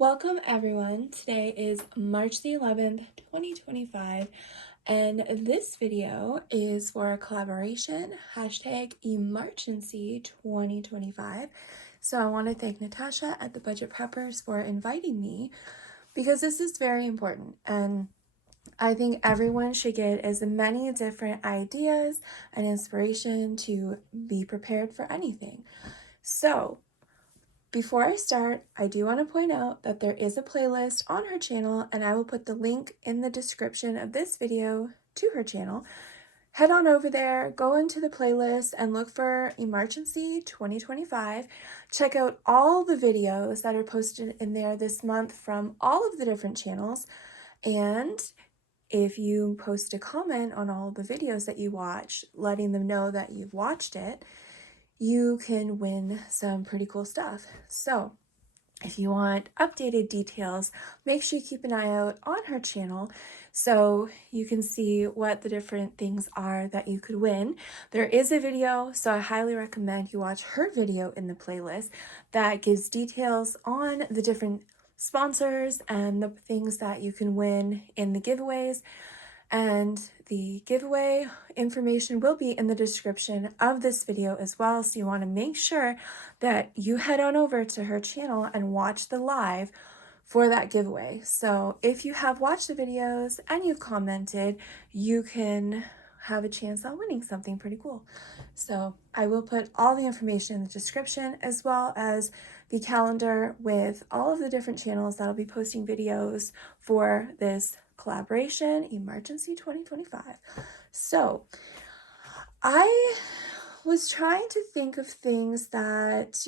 Welcome everyone. Today is March the 11th, 2025, and this video is for a collaboration, #Emarchency 2025. So I want to thank Natasha at the Budget Preppers for inviting me because this is very important, and I think everyone should get as many different ideas and inspiration to be prepared for anything. So before I start, I do want to point out that there is a playlist on her channel, and I will put the link in the description of this video to her channel. Head on over there, go into the playlist, and look for Emarchency 2025. Check out all the videos that are posted in there this month from all of the different channels. And if you post a comment on all the videos that you watch, letting them know that you've watched it, you can win some pretty cool stuff. So if you want updated details, make sure you keep an eye out on her channel so you can see what the different things are that you could win. There is a video, so I highly recommend you watch her video in the playlist that gives details on the different sponsors and the things that you can win in the giveaways. And the giveaway information will be in the description of this video as well, so you want to make sure that you head on over to her channel and watch the live for that giveaway. So if you have watched the videos and you've commented, you can have a chance on winning something pretty cool. So I will put all the information in the description, as well as the calendar with all of the different channels that'll be posting videos for this collaboration, Emarchency 2025. So I was trying to think of things that,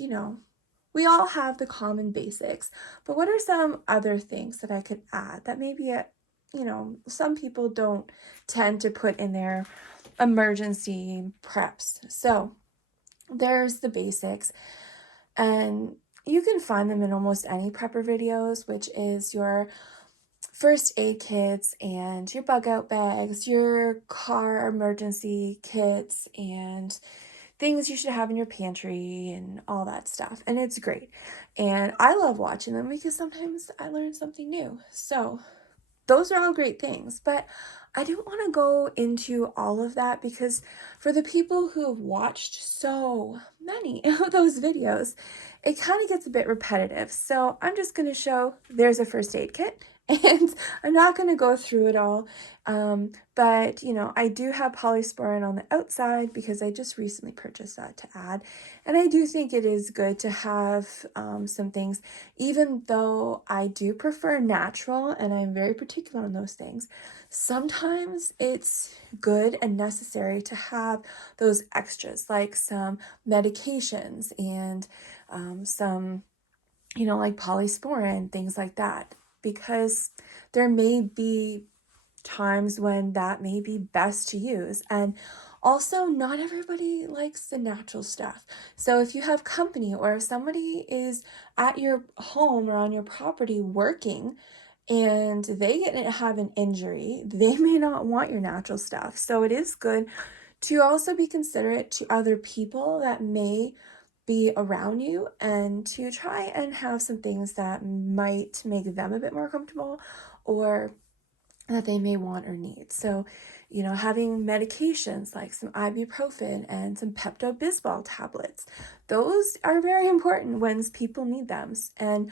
we all have the common basics, but what are some other things that I could add that maybe, some people don't tend to put in their emergency preps? So there's the basics, and you can find them in almost any prepper videos, which is your first aid kits and your bug out bags, your car emergency kits, and things you should have in your pantry and all that stuff. And it's great. And I love watching them because sometimes I learn something new. So those are all great things, but I don't want to go into all of that because for the people who have watched so many of those videos, it kind of gets a bit repetitive. So I'm just going to show there's a first aid kit, and I'm not going to go through it all. But I do have polysporin on the outside because I just recently purchased that to add. And I do think it is good to have some things, even though I do prefer natural and I'm very particular on those things. Sometimes it's good and necessary to have those extras, like some medications and some, like polysporin, things like that, because there may be times when that may be best to use. And also, not everybody likes the natural stuff. So if you have company, or if somebody is at your home or on your property working and they have an injury, they may not want your natural stuff. So it is good to also be considerate to other people that may be around you, and to try and have some things that might make them a bit more comfortable or that they may want or need. So, having medications like some ibuprofen and some Pepto-Bismol tablets, those are very important when people need them. And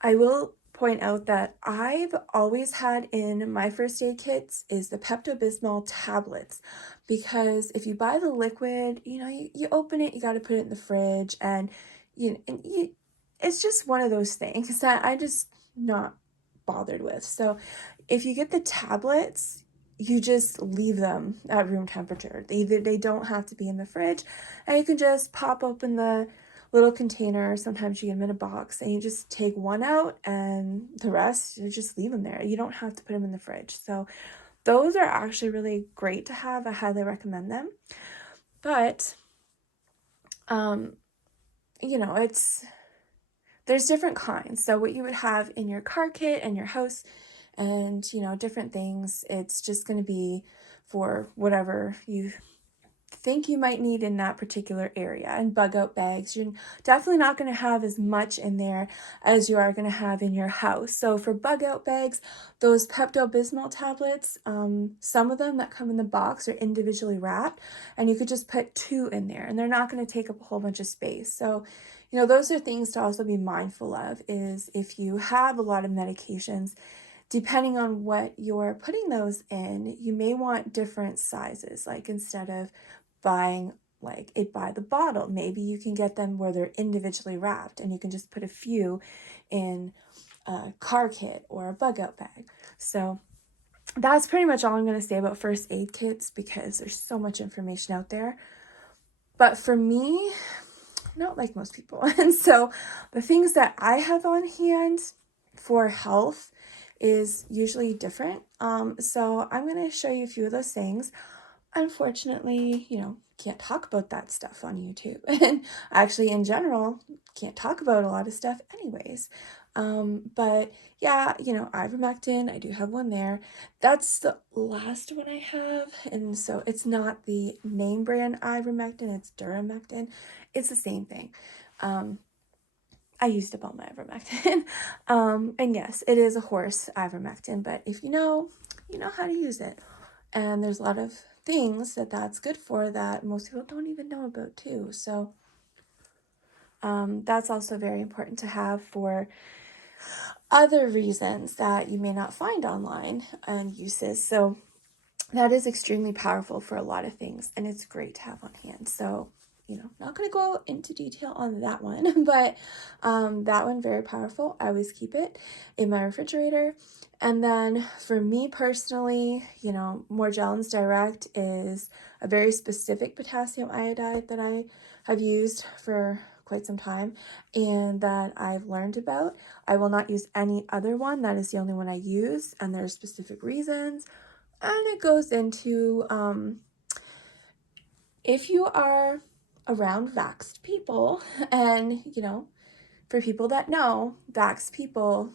I will point out that I've always had in my first aid kits is the Pepto-Bismol tablets, because if you buy the liquid, you open it, you got to put it in the fridge, and it's just one of those things that I just not bothered with. So if you get the tablets, you just leave them at room temperature. They don't have to be in the fridge, and you can just pop open the little container. Sometimes you get them in a box, and you just take one out, and the rest, you just leave them there. You don't have to put them in the fridge. So those are actually really great to have. I highly recommend them. But there's different kinds. So what you would have in your car kit and your house, and different things, it's just going to be for whatever you think you might need in that particular area. And bug out bags, you're definitely not going to have as much in there as you are going to have in your house. So for bug out bags, those Pepto-Bismol tablets, some of them that come in the box are individually wrapped, and you could just put 2 in there, and they're not going to take up a whole bunch of space. So, you know, those are things to also be mindful of, is if you have a lot of medications, depending on what you're putting those in, you may want different sizes. Like instead of buying like it by the bottle, maybe you can get them where they're individually wrapped and you can just put a few in a car kit or a bug out bag. So that's pretty much all I'm going to say about first aid kits, because there's so much information out there. But for me, not like most people. And so the things that I have on hand for health is usually different. So I'm going to show you a few of those things. Unfortunately, you know, can't talk about that stuff on YouTube. And actually, in general, can't talk about a lot of stuff anyways. But yeah, you know, ivermectin, I do have one there. That's the last one I have. And so it's not the name brand ivermectin, it's duramectin. It's the same thing. I used up all my ivermectin. And yes, it is a horse ivermectin, but if you know how to use it. And there's a lot of things that that's good for that most people don't even know about too. So that's also very important to have for other reasons that you may not find online and uses. So that is extremely powerful for a lot of things, and it's great to have on hand. So, you know, not going to go into detail on that one, but that one, very powerful. I always keep it in my refrigerator. And then for me personally, you know, Morgellons Direct is a very specific potassium iodide that I have used for quite some time and that I've learned about. I will not use any other one. That is the only one I use, and there are specific reasons. And it goes into if you are around vaxxed people, and you know, for people that know, vaxxed people,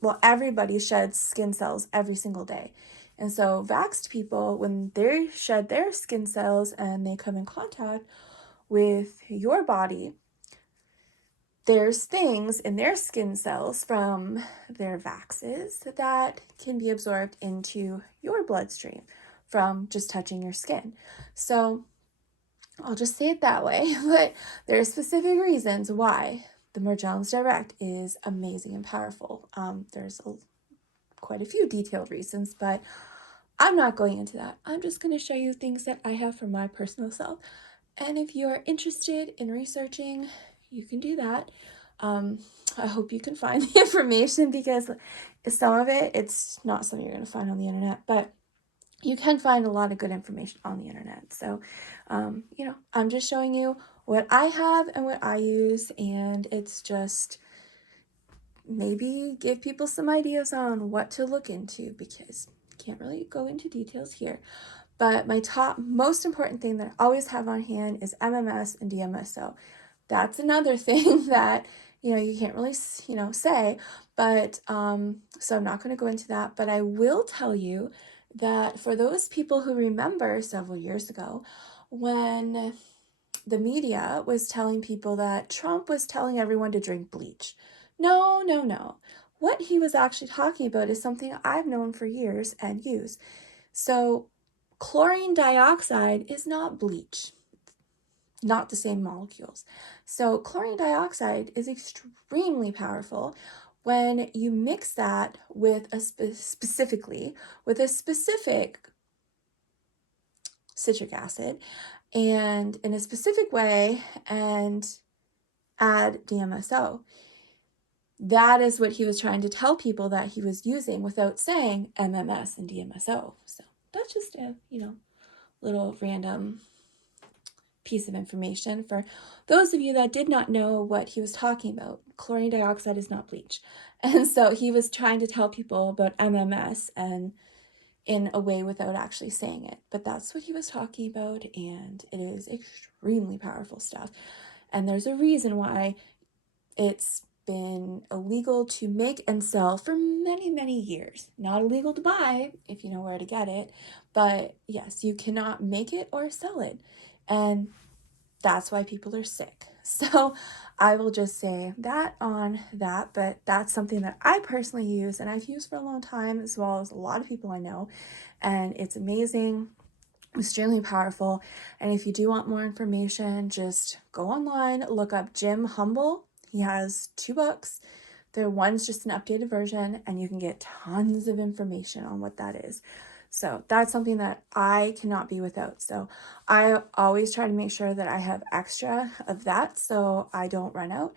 well, everybody sheds skin cells every single day. And so vaxxed people, when they shed their skin cells and they come in contact with your body, there's things in their skin cells from their vaxes that can be absorbed into your bloodstream from just touching your skin. So I'll just say it that way, but there are specific reasons why the Morgellons Direct is amazing and powerful. There's quite a few detailed reasons, but I'm not going into that. I'm just going to show you things that I have for my personal self. And if you're interested in researching, you can do that. I hope you can find the information, because some of it, it's not something you're going to find on the internet, but you can find a lot of good information on the internet. So, you know, I'm just showing you what I have and what I use, and it's just maybe give people some ideas on what to look into, because I can't really go into details here. But my top most important thing that I always have on hand is MMS and DMSO. That's another thing that, you know, you can't really, you know, say, but so I'm not going to go into that, but I will tell you that for those people who remember several years ago when the media was telling people that Trump was telling everyone to drink bleach. No, no, no. What he was actually talking about is something I've known for years and use. So chlorine dioxide is not bleach, not the same molecules. So chlorine dioxide is extremely powerful when you mix that with a specifically with a specific citric acid and in a specific way and add DMSO. That is what he was trying to tell people that he was using without saying MMS and DMSO. So that's just a, you know, little random piece of information for those of you that did not know what he was talking about. Chlorine dioxide is not bleach. And so he was trying to tell people about MMS and in a way without actually saying it. But that's what he was talking about, and it is extremely powerful stuff. And there's a reason why it's been illegal to make and sell for many, many years. Not illegal to buy if you know where to get it, but yes, you cannot make it or sell it. And that's why people are sick. So I will just say that on that, but that's something that I personally use and I've used for a long time, as well as a lot of people I know. And it's amazing, extremely powerful. And if you do want more information, just go online, look up Jim Humble. He has 2 books. The one's just an updated version, and you can get tons of information on what that is. So that's something that I cannot be without. So I always try to make sure that I have extra of that so I don't run out.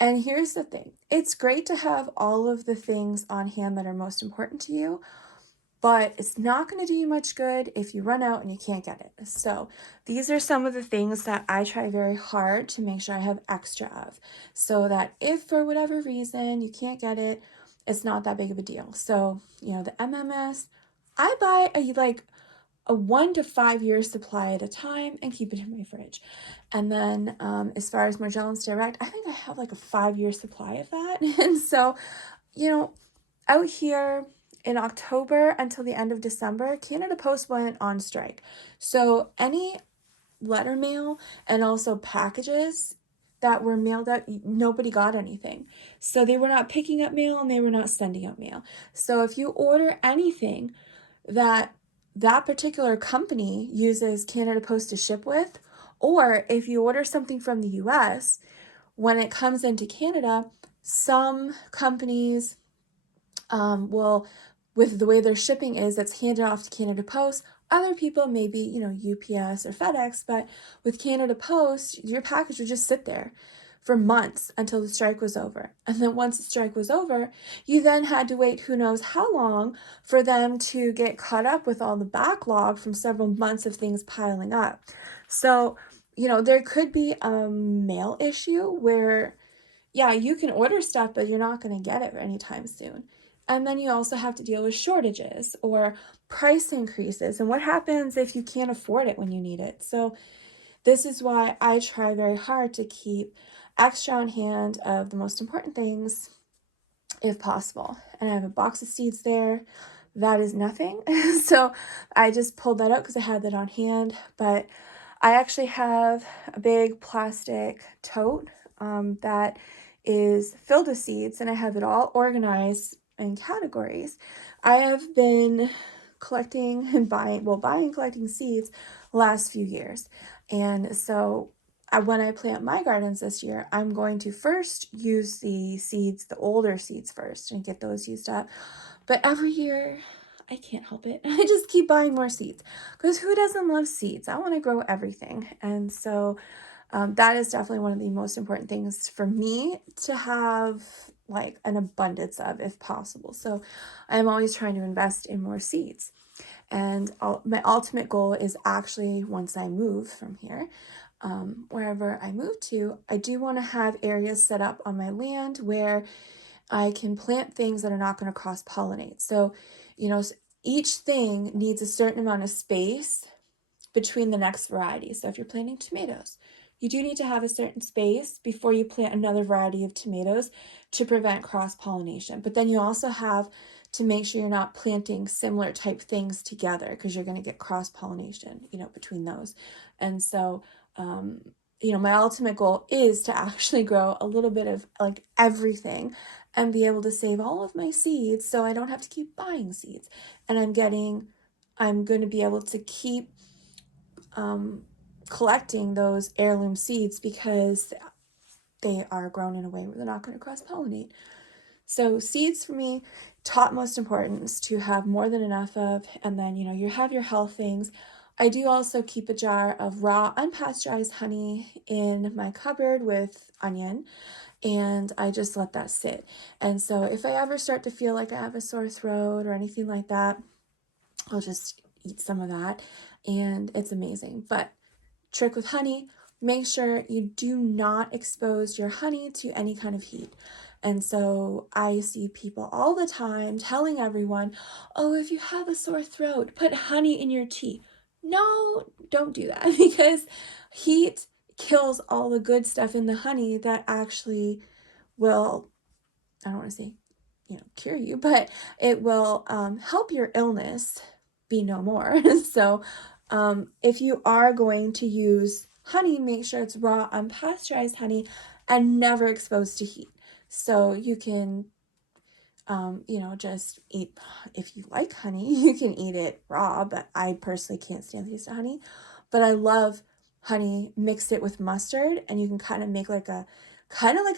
And here's the thing. It's great to have all of the things on hand that are most important to you, but it's not going to do you much good if you run out and you can't get it. So these are some of the things that I try very hard to make sure I have extra of, so that if for whatever reason you can't get it, it's not that big of a deal. So, the MMS, I buy a 1 to 5 year supply at a time and keep it in my fridge. And then as far as Morgellons Direct, I think I have like a 5 year supply of that. And so, you know, out here in October until the end of December, Canada Post went on strike. So any letter mail and also packages that were mailed out, nobody got anything. So they were not picking up mail and they were not sending out mail. So if you order anything that that particular company uses Canada Post to ship with, or if you order something from the US, when it comes into Canada, some companies will, with the way their shipping is, that's handed off to Canada Post. Other people, maybe, UPS or FedEx, but with Canada Post, your package would just sit there for months until the strike was over. And then once the strike was over, you then had to wait who knows how long for them to get caught up with all the backlog from several months of things piling up. So, there could be a mail issue where, yeah, you can order stuff, but you're not going to get it anytime soon. And then you also have to deal with shortages or price increases. And what happens if you can't afford it when you need it? So this is why I try very hard to keep extra on hand of the most important things if possible. And I have a box of seeds there. That is nothing. So I just pulled that out because I had that on hand. But I actually have a big plastic tote that is filled with seeds, and I have it all organized in categories. I have been collecting and buying and collecting seeds last few years. And so when I plant my gardens this year, I'm going to first use the seeds, the older seeds first, and get those used up. But every year, I can't help it. I just keep buying more seeds because who doesn't love seeds? I want to grow everything. And so that is definitely one of the most important things for me to have like an abundance of if possible. So I'm always trying to invest in more seeds. And my ultimate goal is actually, once I move from here, wherever I move to, I do want to have areas set up on my land where I can plant things that are not going to cross pollinate. So, each thing needs a certain amount of space between the next variety. So if you're planting tomatoes, you do need to have a certain space before you plant another variety of tomatoes to prevent cross-pollination. But then you also have to make sure you're not planting similar type things together because you're going to get cross-pollination, between those. And so, my ultimate goal is to actually grow a little bit of like everything and be able to save all of my seeds so I don't have to keep buying seeds. And I'm going to be able to keep collecting those heirloom seeds because they are grown in a way where they're not going to cross-pollinate. So seeds for me, top most importance to have more than enough of, and then, you have your health things. I do also keep a jar of raw unpasteurized honey in my cupboard with onion, and I just let that sit. And so if I ever start to feel like I have a sore throat or anything like that, I'll just eat some of that, and it's amazing. But trick with honey, make sure you do not expose your honey to any kind of heat. And so I see people all the time telling everyone, oh, if you have a sore throat, put honey in your tea. No, don't do that because heat kills all the good stuff in the honey that actually will, I don't want to say, cure you, but it will help your illness be no more. So If you are going to use honey, make sure it's raw, unpasteurized honey and never exposed to heat. So you can, just eat, if you like honey, you can eat it raw, but I personally can't stand the taste of honey. But I love honey, mix it with mustard, and you can kind of make like a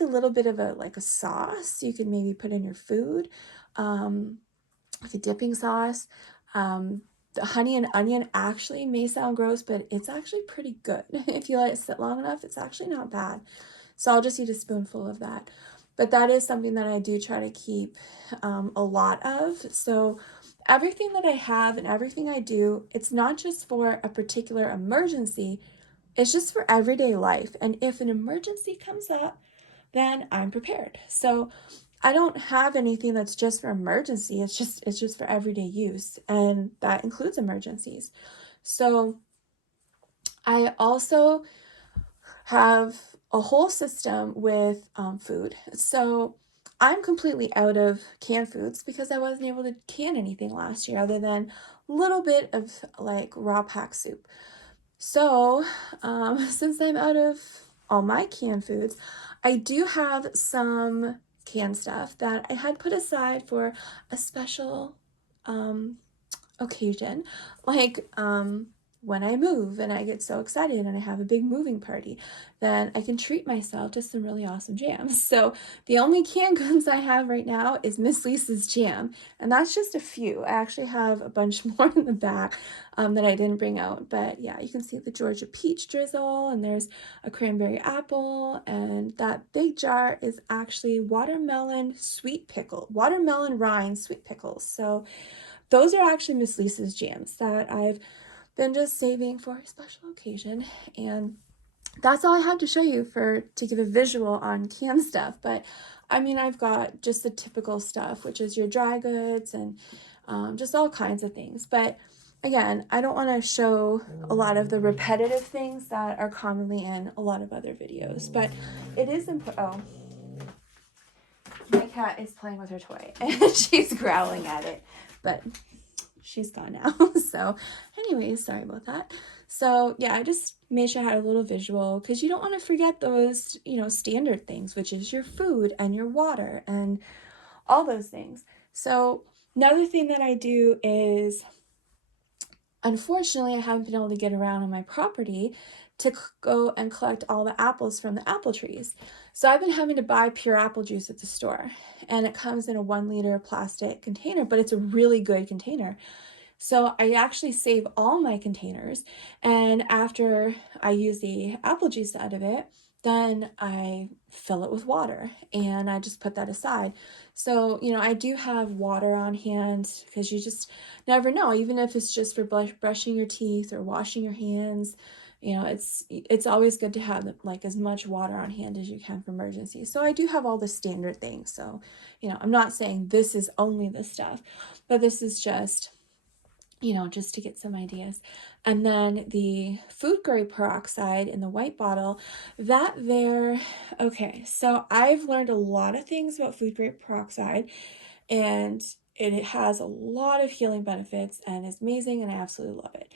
little bit of a sauce you can maybe put in your food, like a dipping sauce. The honey and onion actually may sound gross, but it's actually pretty good. If you let it sit long enough, it's actually not bad. So I'll just eat a spoonful of that. But that is something that I do try to keep a lot of. So everything that I have and everything I do, it's not just for a particular emergency, it's just for everyday life. And if an emergency comes up, then I'm prepared. So I don't have anything that's just for emergency. It's just for everyday use, and that includes emergencies. So I also have a whole system with food. So I'm completely out of canned foods because I wasn't able to can anything last year other than a little bit of like raw pack soup. So since I'm out of all my canned foods, I do have some canned stuff that I had put aside for a special occasion, like when I move and I get so excited and I have a big moving party, then I can treat myself to some really awesome jams. So the only canned goods I have right now is Miss Lisa's jam, and that's just a few. I actually have a bunch more in the back that I didn't bring out, but yeah, you can see the Georgia peach drizzle, and there's a cranberry apple, and that big jar is actually watermelon rind sweet pickles. So those are actually Miss Lisa's jams that I've been just saving for a special occasion. And that's all I have to show you to give a visual on canned stuff. But I mean, I've got just the typical stuff, which is your dry goods and just all kinds of things. But again, I don't want to show a lot of the repetitive things that are commonly in a lot of other videos. But it is important. Oh, my cat is playing with her toy and she's growling at it. But she's gone now. So anyways, sorry about that. So yeah, I just made sure I had a little visual because you don't want to forget those, standard things, which is your food and your water and all those things. So another thing that I do is, unfortunately, I haven't been able to get around on my property to go and collect all the apples from the apple trees. So I've been having to buy pure apple juice at the store, and it comes in a 1 liter plastic container, but it's a really good container. So I actually save all my containers, and after I use the apple juice out of it, then I fill it with water and I just put that aside. So, I do have water on hand because you just never know, even if it's just for brushing your teeth or washing your hands. It's always good to have like as much water on hand as you can for emergencies. So I do have all the standard things. So, I'm not saying this is only the stuff, but this is just to get some ideas. And then the food grade peroxide in the white bottle, okay, so I've learned a lot of things about food grade peroxide, and it has a lot of healing benefits and is amazing, and I absolutely love it.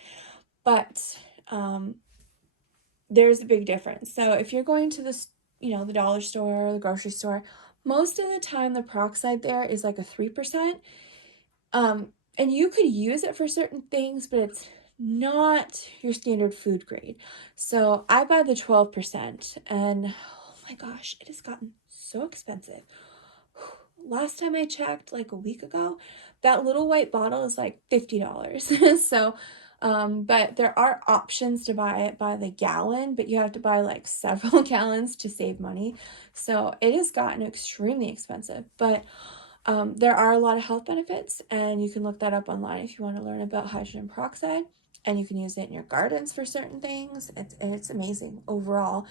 But there's a big difference. So if you're going to the dollar store or the grocery store, most of the time the peroxide there is like a 3%. And you could use it for certain things, but it's not your standard food grade. So I buy the 12%, and oh my gosh, it has gotten so expensive. Last time I checked, like a week ago, that little white bottle is like $50. So, but there are options to buy it by the gallon, but you have to buy like several gallons to save money. So it has gotten extremely expensive, but there are a lot of health benefits, and you can look that up online if you want to learn about hydrogen peroxide, and you can use it in your gardens for certain things. It's amazing overall.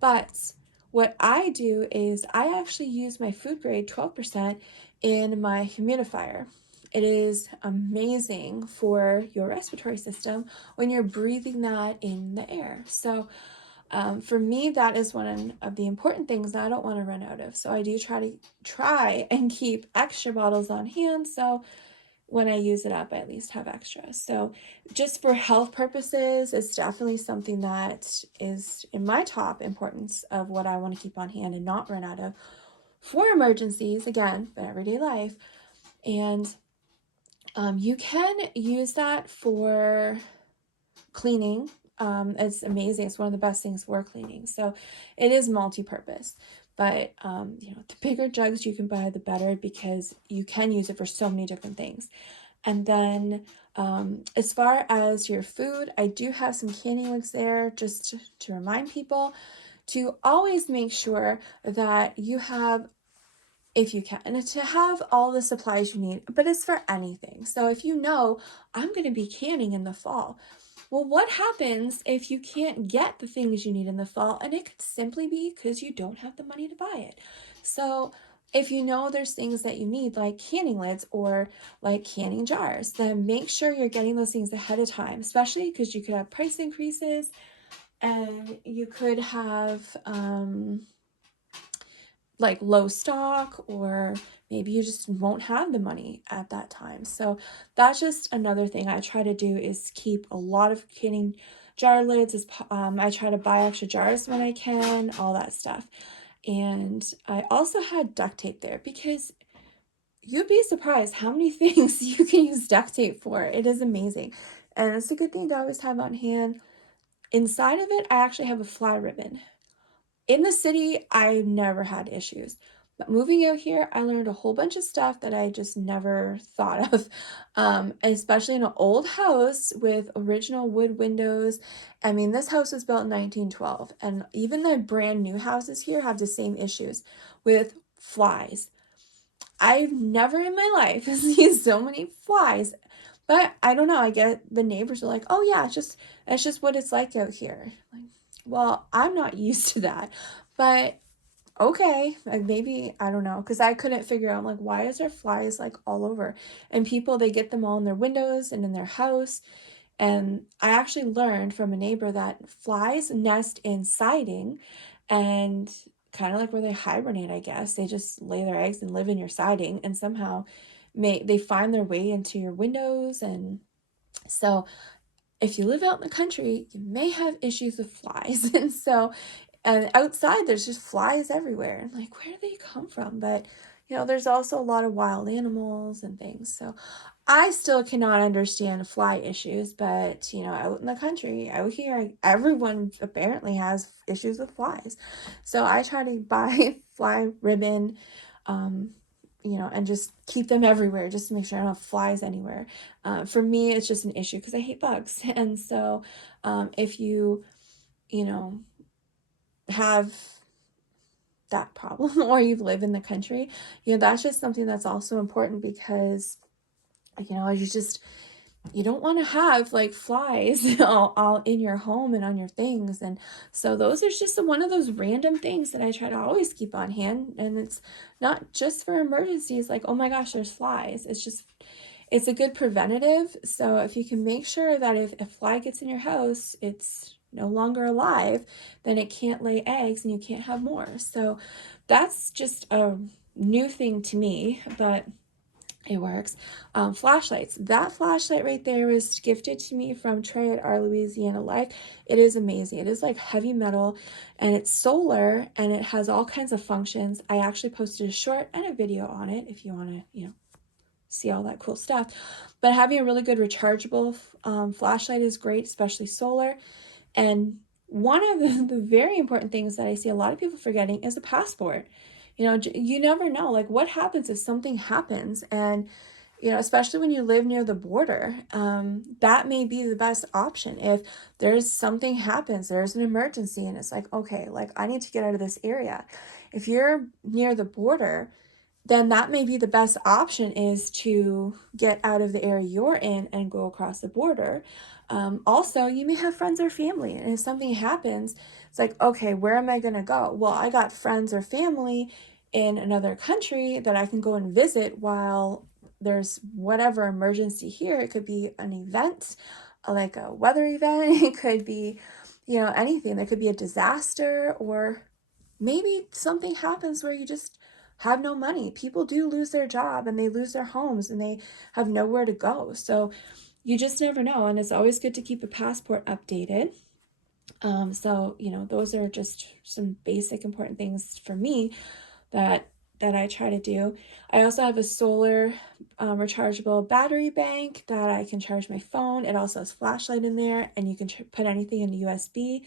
But what I do is I actually use my food grade 12% in my humidifier. It is amazing for your respiratory system when you're breathing that in the air. So for me, that is one of the important things that I don't want to run out of. So I do try and keep extra bottles on hand. So when I use it up, I at least have extra. So just for health purposes, it's definitely something that is in my top importance of what I want to keep on hand and not run out of for emergencies, again, but everyday life. And you can use that for cleaning. It's amazing. It's one of the best things for cleaning. So it is multi-purpose. But the bigger jugs you can buy, the better, because you can use it for so many different things. And then as far as your food, I do have some canning links there just to remind people to always make sure that you have, if you can, to have all the supplies you need, but it's for anything. So if you know I'm going to be canning in the fall, well, what happens if you can't get the things you need in the fall? And it could simply be because you don't have the money to buy it. So if you know there's things that you need, like canning lids or like canning jars, then make sure you're getting those things ahead of time, especially because you could have price increases and you could have like low stock, or maybe you just won't have the money at that time. So that's just another thing I try to do, is keep a lot of canning jar lids. I try to buy extra jars when I can, all that stuff. And I also had duct tape there because you'd be surprised how many things you can use duct tape for. It is amazing. And it's a good thing to always have on hand. Inside of it, I actually have a fly ribbon. In the city, I never had issues. But moving out here, I learned a whole bunch of stuff that I just never thought of. Especially in an old house with original wood windows. I mean, this house was built in 1912, and even the brand new houses here have the same issues with flies. I've never in my life seen so many flies. But I don't know, I get the neighbors are like, "Oh yeah, it's just what it's like out here." Like, well, I'm not used to that. But okay, like maybe, I don't know, because I couldn't figure out, like, why is there flies like all over? And people, they get them all in their windows and in their house. And I actually learned from a neighbor that flies nest in siding, and kind of like where they hibernate, I guess. They just lay their eggs and live in your siding, and somehow they find their way into your windows. And so if you live out in the country, you may have issues with flies. And outside there's just flies everywhere. Like, where do they come from? But there's also a lot of wild animals and things. So I still cannot understand fly issues, but out in the country, out here, everyone apparently has issues with flies. So I try to buy fly ribbon, um, and just keep them everywhere just to make sure I don't have flies anywhere. For me, it's just an issue because I hate bugs. And so if you know, have that problem or you live in the country, that's just something that's also important, because you don't want to have like flies all in your home and on your things. And so those are just one of those random things that I try to always keep on hand. And it's not just for emergencies like, oh my gosh, there's flies. It's a good preventative. So if you can make sure that if a fly gets in your house, it's no longer alive, then it can't lay eggs and you can't have more. So that's just a new thing to me, but it works. Flashlights. That flashlight right there was gifted to me from Trey at our Louisiana Life. It is amazing. It is like heavy metal, and it's solar, and it has all kinds of functions. I actually posted a short and a video on it if you want to, see all that cool stuff. But having a really good rechargeable flashlight is great, especially solar. And one of the very important things that I see a lot of people forgetting is a passport. You never know, like, what happens if something happens, and especially when you live near the border, that may be the best option. If there's something happens, there's an emergency, and it's like, okay, like, I need to get out of this area. If you're near the border, then that may be the best option, is to get out of the area you're in and go across the border. Also, you may have friends or family, and if something happens, it's like, okay, where am I going to go? Well, I got friends or family in another country that I can go and visit while there's whatever emergency here. It could be an event, like a weather event. It could be, anything. There could be a disaster, or maybe something happens where you just have no money. People do lose their job and they lose their homes and they have nowhere to go. So you just never know. And it's always good to keep a passport updated. So, those are just some basic important things for me that I try to do. I also have a solar rechargeable battery bank that I can charge my phone. It also has flashlight in there, and you can put anything in the USB.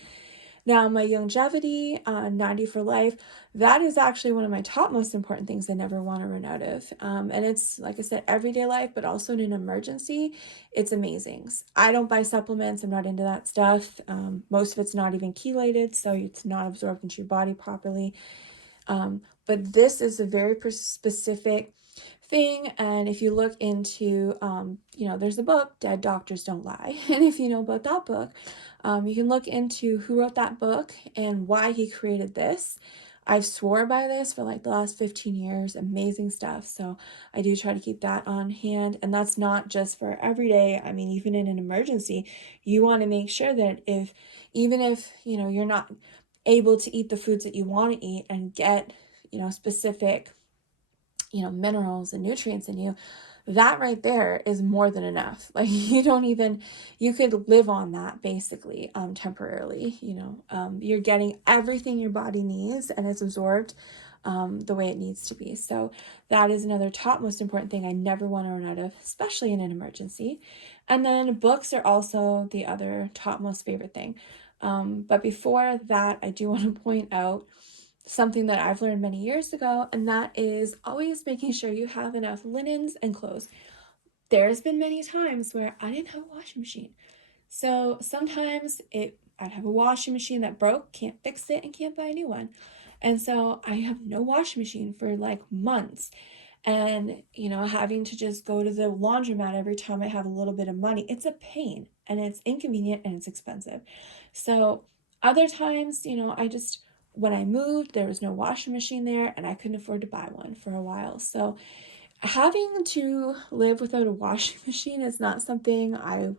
Now, my longevity, 90 for life, that is actually one of my top most important things I never want to run out of. And it's, like I said, everyday life, but also in an emergency, it's amazing. I don't buy supplements. I'm not into that stuff. Most of it's not even chelated, so it's not absorbed into your body properly. But this is a very specific thing. And if you look into, there's a book, Dead Doctors Don't Lie. And if you know about that book, you can look into who wrote that book and why he created this. I've swore by this for like the last 15 years, amazing stuff. So I do try to keep that on hand. And that's not just for every day. I mean, even in an emergency, you want to make sure that even if, you're not able to eat the foods that you want to eat and get, specific, minerals and nutrients in you, that right there is more than enough. Like you could live on that basically, temporarily, you're getting everything your body needs and it's absorbed the way it needs to be. So that is another top most important thing I never want to run out of, especially in an emergency. And then books are also the other top most favorite thing. But before that, I do want to point out something that I've learned many years ago, and that is always making sure you have enough linens and clothes. There's been many times where I didn't have a washing machine. So sometimes I'd have a washing machine that broke, can't fix it, and can't buy a new one. And so I have no washing machine for like months. And, having to just go to the laundromat every time I have a little bit of money, it's a pain and it's inconvenient and it's expensive. So other times, when I moved, there was no washing machine there and I couldn't afford to buy one for a while. So having to live without a washing machine is not something I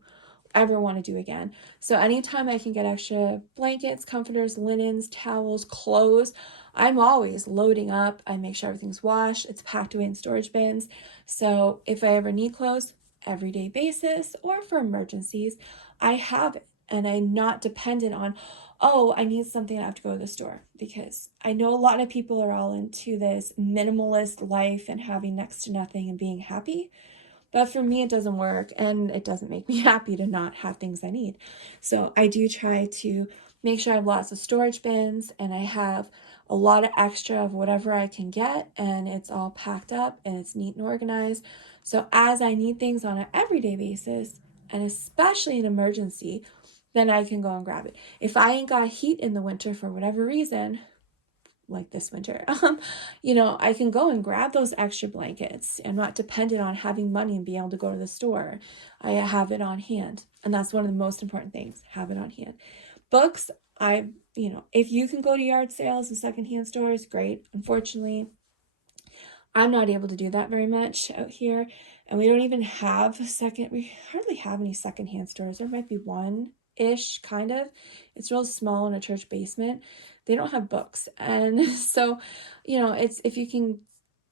ever want to do again. So anytime I can get extra blankets, comforters, linens, towels, clothes, I'm always loading up. I make sure everything's washed, it's packed away in storage bins. So if I ever need clothes, everyday basis or for emergencies, I have it. And I'm not dependent on, oh, I need something, I have to go to the store. Because I know a lot of people are all into this minimalist life and having next to nothing and being happy. But for me, it doesn't work and it doesn't make me happy to not have things I need. So I do try to make sure I have lots of storage bins and I have a lot of extra of whatever I can get and it's all packed up and it's neat and organized. So as I need things on an everyday basis, and especially an emergency, then I can go and grab it. If I ain't got heat in the winter for whatever reason, like this winter, I can go and grab those extra blankets. I'm not dependent on having money and being able to go to the store. I have it on hand. And that's one of the most important things, have it on hand. Books, if you can go to yard sales and secondhand stores, great. Unfortunately, I'm not able to do that very much out here. And we don't even have we hardly have any secondhand stores. There might be one-ish, kind of. It's real small in a church basement. They don't have books. And so, it's if you can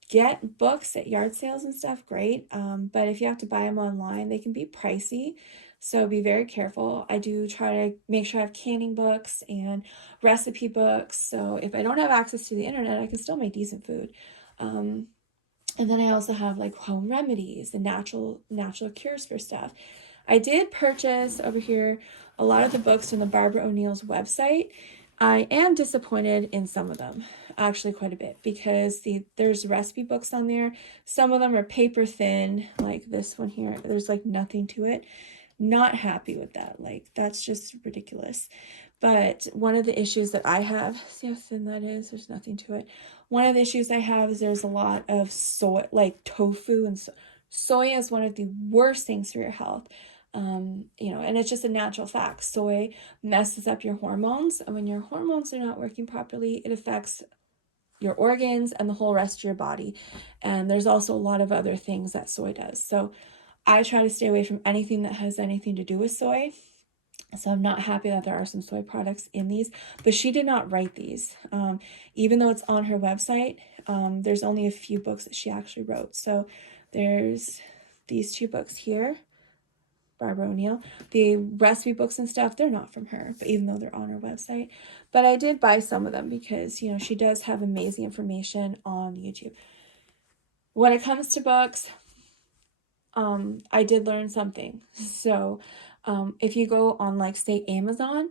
get books at yard sales and stuff, great. But if you have to buy them online, they can be pricey. So be very careful. I do try to make sure I have canning books and recipe books. So if I don't have access to the internet, I can still make decent food. And then I also have like home remedies and natural cures for stuff. I did purchase over here a lot of the books from the Barbara O'Neill's website. I am disappointed in some of them, actually quite a bit, because there's recipe books on there. Some of them are paper thin, like this one here. There's like nothing to it. Not happy with that. Like, that's just ridiculous. But one of the issues that I have, see how thin that is? There's nothing to it. One of the issues I have is there's a lot of soy, like tofu, and soy is one of the worst things for your health. And it's just a natural fact. Soy messes up your hormones, and when your hormones are not working properly, it affects your organs and the whole rest of your body. And there's also a lot of other things that soy does. So I try to stay away from anything that has anything to do with soy. So I'm not happy that there are some soy products in these, but she did not write these. Even though it's on her website, there's only a few books that she actually wrote. So there's these 2 books here, Barbara O'Neill. The recipe books and stuff, they're not from her, but even though they're on her website. But I did buy some of them because, you know, she does have amazing information on YouTube. When it comes to books, I did learn something. So if you go on, like, say, Amazon,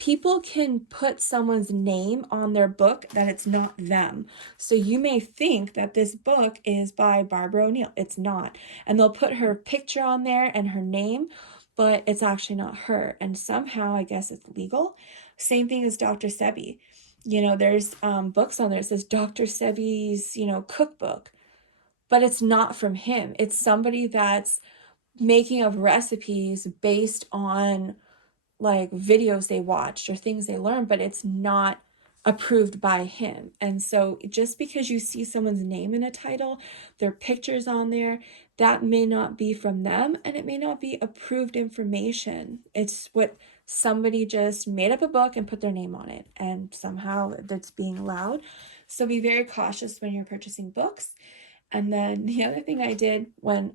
people can put someone's name on their book that it's not them. So you may think that this book is by Barbara O'Neill. It's not. And they'll put her picture on there and her name, but it's actually not her. And somehow, I guess it's legal. Same thing as Dr. Sebi. You know, there's books on there. It says Dr. Sebi's, you know, cookbook, but it's not from him. It's somebody that's making up recipes based on, like, videos they watched or things they learned, but it's not approved by him. And so just because you see someone's name in a title, their pictures on there, that may not be from them, and it may not be approved information. It's what somebody just made up a book and put their name on it, and somehow that's being allowed. So be very cautious when you're purchasing books. And then the other thing I did, when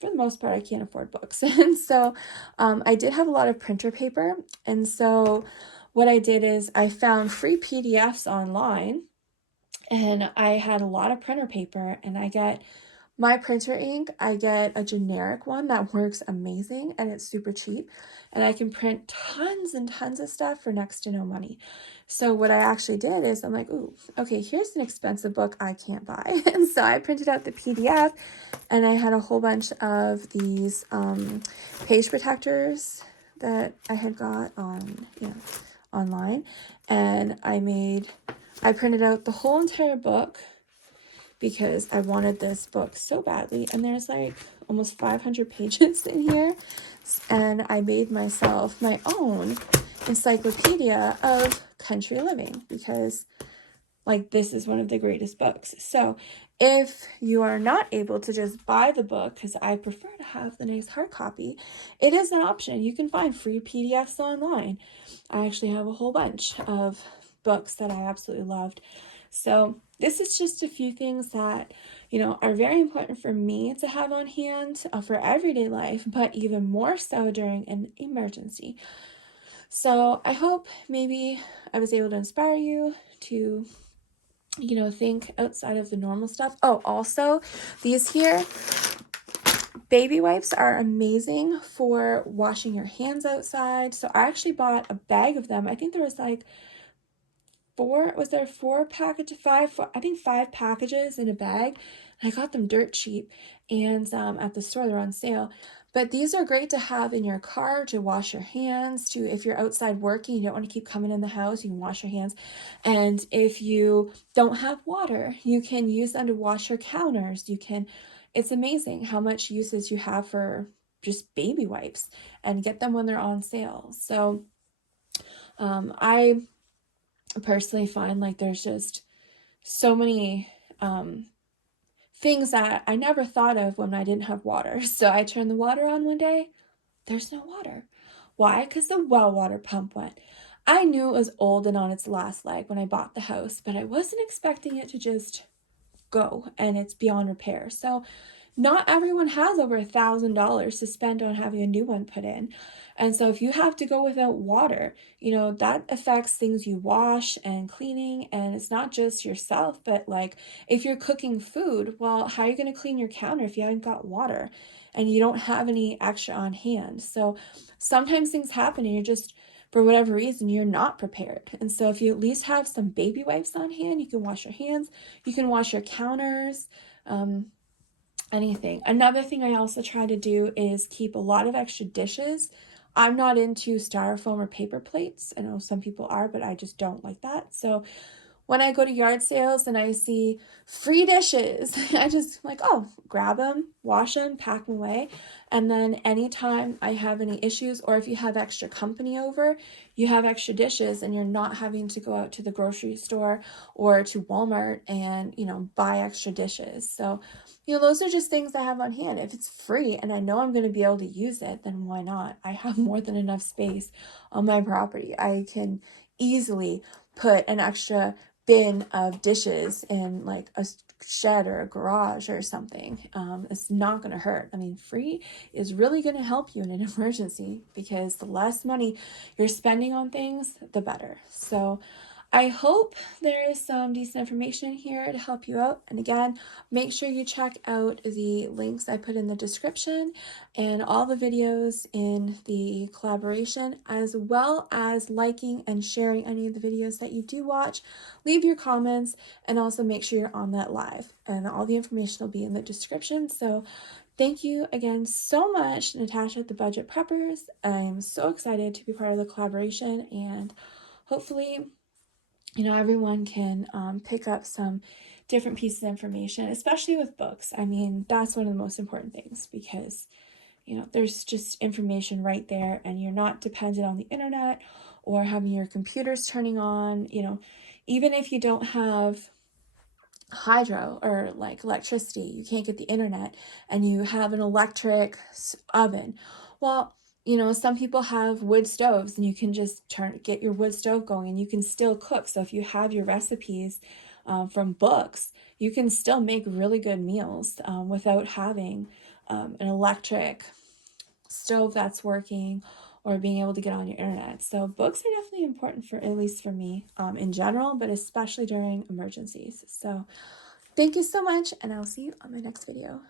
for the most part, I can't afford books. And so I did have a lot of printer paper. And so what I did is I found free PDFs online, and I had a lot of printer paper, and I get my printer ink, I get a generic one that works amazing and it's super cheap, and I can print tons and tons of stuff for next to no money. So what I actually did is I'm like, ooh, okay, here's an expensive book I can't buy. And so I printed out the PDF, and I had a whole bunch of these page protectors that I had got on, you know, online, and I printed out the whole entire book because I wanted this book so badly. And there's like almost 500 pages in here. And I made myself my own encyclopedia of country living because, like, this is one of the greatest books. So if you are not able to just buy the book, because I prefer to have the nice hard copy, it is an option. You can find free PDFs online. I actually have a whole bunch of books that I absolutely loved. So this is just a few things that, you know, are very important for me to have on hand for everyday life, but even more so during an emergency. So I hope maybe I was able to inspire you to, you know, think outside of the normal stuff. Oh, also, these here baby wipes are amazing for washing your hands outside. So I actually bought a bag of them. I think there was like I think 5 packages in a bag. I got them dirt cheap, and at the store they're on sale. But these are great to have in your car to wash your hands, to if you're outside working, you don't want to keep coming in the house, you can wash your hands. And if you don't have water, you can use them to wash your counters. It's amazing how much uses you have for just baby wipes, and get them when they're on sale. So I personally find like there's just so many things that I never thought of when I didn't have water. So I turned the water on one day, there's no water. Why? Because the well water pump went. I knew it was old and on its last leg when I bought the house, but I wasn't expecting it to just go and it's beyond repair. So not everyone has over $1,000 to spend on having a new one put in. And so if you have to go without water, you know, that affects things you wash and cleaning. And it's not just yourself, but like if you're cooking food, well, how are you going to clean your counter if you haven't got water and you don't have any extra on hand? So sometimes things happen and you're just, for whatever reason, you're not prepared. And so if you at least have some baby wipes on hand, you can wash your hands, you can wash your counters, anything. Another thing I also try to do is keep a lot of extra dishes. I'm not into styrofoam or paper plates. I know some people are, but I just don't like that. So when I go to yard sales and I see free dishes, I just like, oh, grab them, wash them, pack them away. And then anytime I have any issues, or if you have extra company over, you have extra dishes and you're not having to go out to the grocery store or to Walmart and, buy extra dishes. So, those are just things I have on hand. If it's free and I know I'm going to be able to use it, then why not? I have more than enough space on my property. I can easily put an extra bin of dishes in like a shed or a garage or something. It's not going to hurt. I mean, free is really going to help you in an emergency, because the less money you're spending on things, the better. So I hope there is some decent information here to help you out. And again, make sure you check out the links I put in the description and all the videos in the collaboration, as well as liking and sharing any of the videos that you do watch. Leave your comments and also make sure you're on that live. And all the information will be in the description. So thank you again so much, Natasha at the Budget Preppers. I'm so excited to be part of the collaboration, and hopefully everyone can pick up some different pieces of information, especially with books. I mean, that's one of the most important things, because, there's just information right there, and you're not dependent on the internet or having your computers turning on. Even if you don't have hydro or like electricity, you can't get the internet, and you have an electric oven. Well, some people have wood stoves, and you can just get your wood stove going and you can still cook. So if you have your recipes from books, you can still make really good meals without having an electric stove that's working or being able to get on your internet. So books are definitely important, for at least for me, in general, but especially during emergencies. So thank you so much, and I'll see you on my next video.